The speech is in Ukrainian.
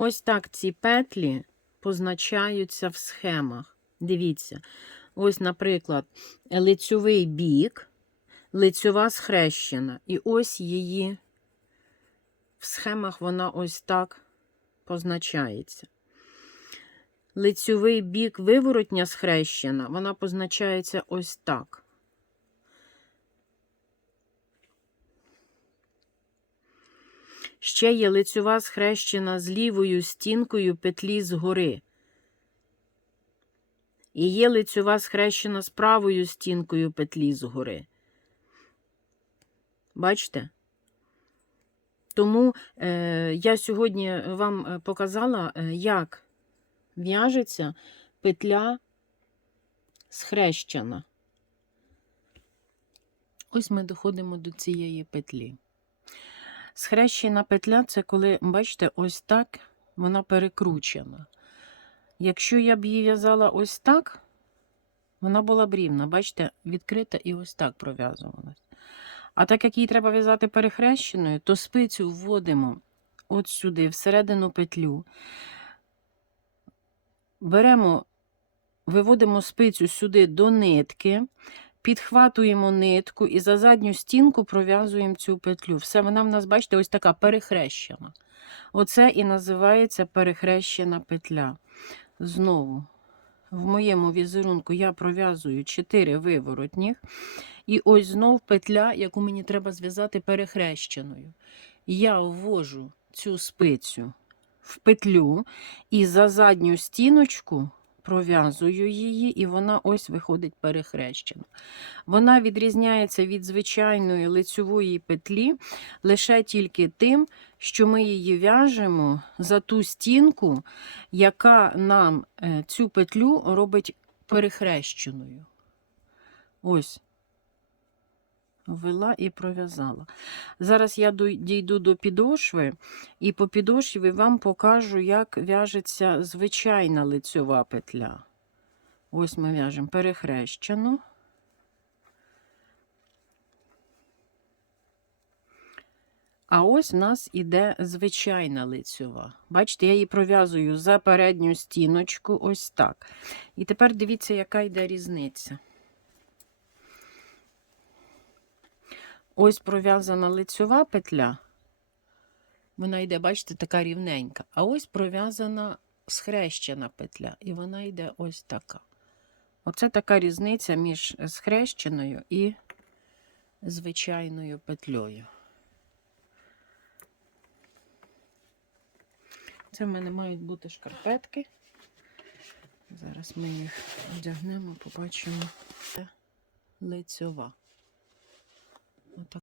Ось так ці петлі позначаються в схемах. Дивіться, ось, наприклад, лицьовий бік, лицьова схрещена. І ось її в схемах вона ось так позначається. Лицьовий бік виворотня схрещена, вона позначається ось так. Ще є лицьова схрещена з лівою стінкою петлі згори. І є лицьова схрещена з правою стінкою петлі згори. Бачите? Тому е, я сьогодні вам е, показала, е, як в'яжеться петля схрещена. Ось ми доходимо до цієї петлі. Схрещена петля це коли, бачите, ось так вона перекручена. Якщо я б її в'язала ось так, вона була б рівна, бачите, відкрита і ось так пров'язувалась. А так як її треба в'язати перехрещеною, то спицю вводимо от сюди, всередину петлю. Беремо, виводимо спицю сюди до нитки, підхватуємо нитку і за задню стінку пров'язуємо цю петлю. Все, вона в нас, бачите, ось така перехрещена. Оце і називається перехрещена петля. Знову, в моєму візерунку я пров'язую 4 виворотніх. І ось знов петля, яку мені треба зв'язати перехрещеною. Я ввожу цю спицю в петлю і за задню стіночку пров'язую її, і вона ось виходить перехрещена. Вона відрізняється від звичайної лицьової петлі лише тільки тим, що ми її в'яжемо за ту стінку, яка нам е, цю петлю робить перехрещеною. Ось. Ввела і пров'язала. Зараз я дійду до підошви, і по підошві вам покажу, як в'яжеться звичайна лицьова петля. Ось ми в'яжемо перехрещену. А ось в нас іде звичайна лицьова. Бачите, я її пров'язую за передню стіночку, ось так. І тепер дивіться, яка йде різниця. Ось пров'язана лицьова петля. Вона йде, бачите, така рівненька. А ось пров'язана схрещена петля. І вона йде ось така. Оце така різниця між схрещеною і звичайною петлею. Це в мене мають бути шкарпетки. Зараз ми їх одягнемо, побачимо. Це лицьова. Отак.